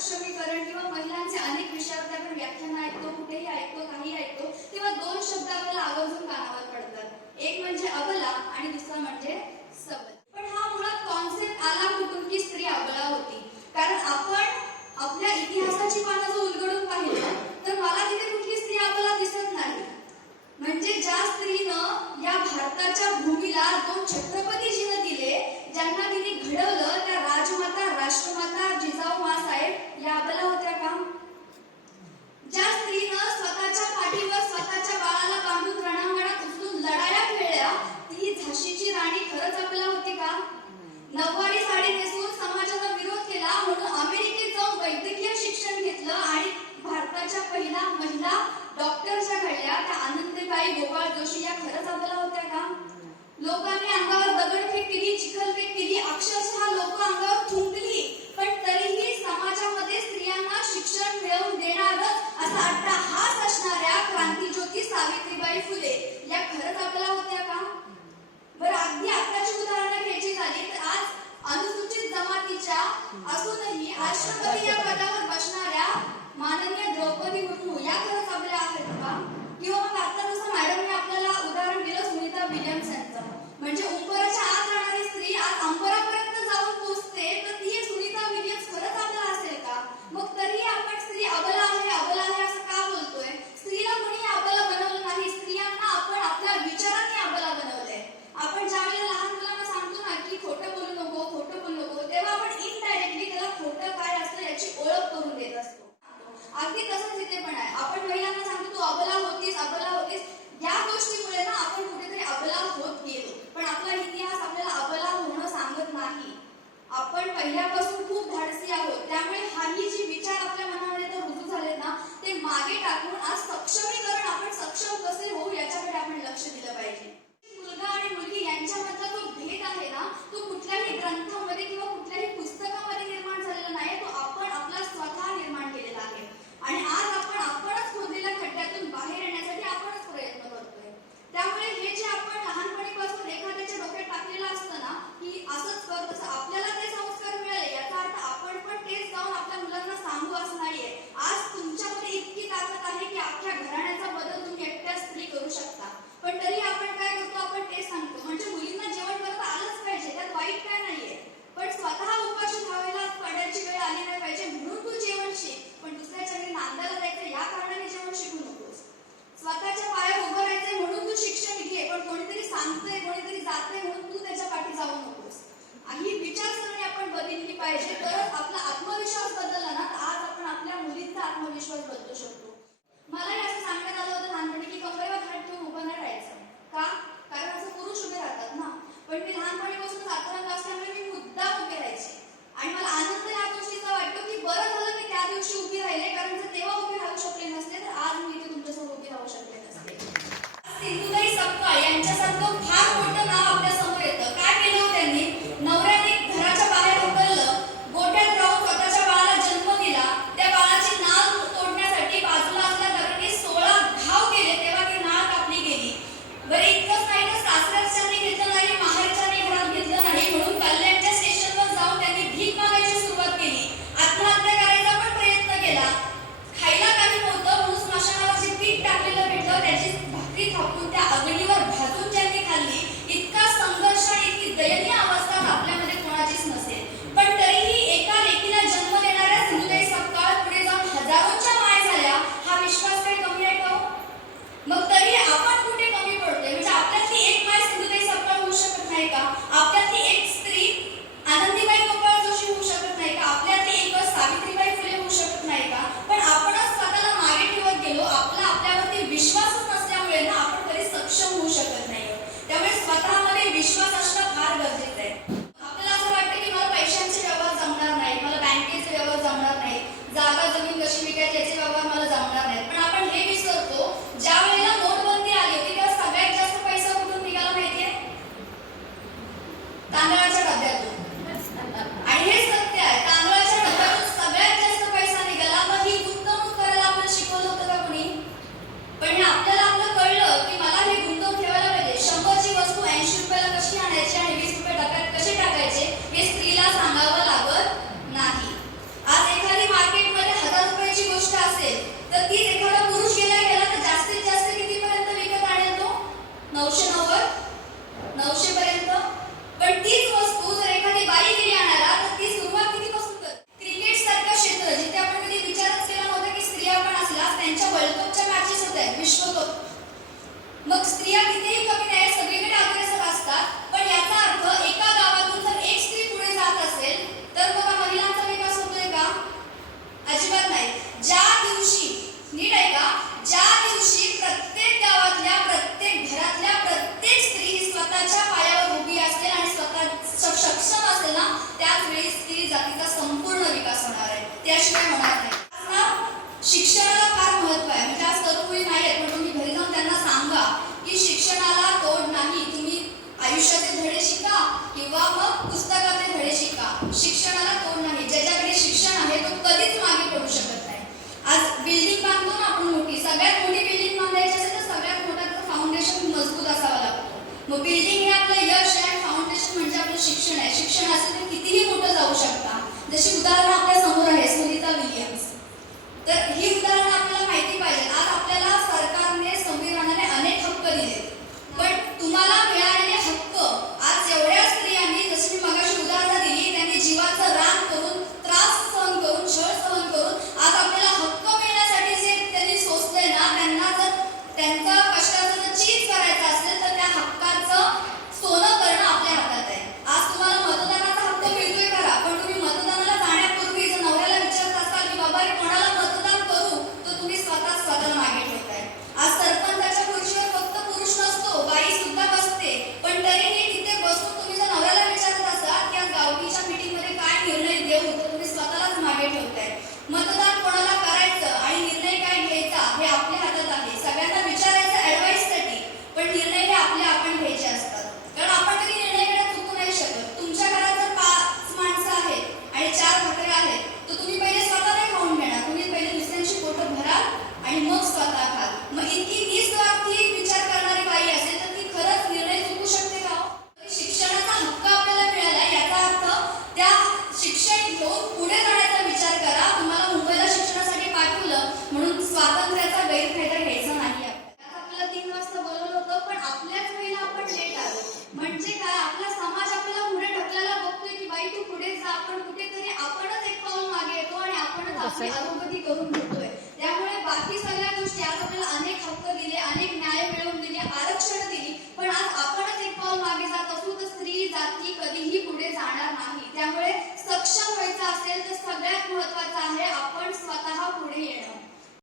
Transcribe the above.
सक्षमीकरण किंवा महिलांचे अनेक विषयावर व्याख्यान ऐकतो कुठेही ऐकतो काही ऐकतो तेव्हा दोन शब्द आपल्याला आवर्जून कानावर पडतात. एक म्हणजे अबला आणि दुसरा म्हणजे सबल. पण हा मुळात कॉन्सेप्ट आला कुटुंबी स्त्री अबला होती. कारण आपण आपल्या इतिहासाची पहिल्यापासून खूप धाडसी आहोत. त्यामुळे हाही जी विचार आपल्या मनामध्ये रुजू झाले ना ते मागे टाकून आज सक्षमी Krishna Bhattacharya. किंवा मग पुस्तकातले धडे शिका. शिक्षणाला कोण नाही. ज्याच्याकडे शिक्षण आहे तो कधीच मागे पडू शकत नाही. आज बिल्डिंग बांधतो ना आपण मोठी. सगळ्यात मोठी बिल्डिंग बांधायची असेल तर सगळ्यात मोठा फाउंडेशन मजबूत असावा लागतो. मग बिल्डिंग हे आपलं यश आहे. फाउंडेशन म्हणजे आपलं शिक्षण आहे. शिक्षण असेल तर कितीही मोठं जाऊ शकता. जशी उदाहरण आपल्यासमोर आहे सुनीता विलियम्स. तर ही allá, pero सगळ्यात महत्वाचं आहे आपण स्वतः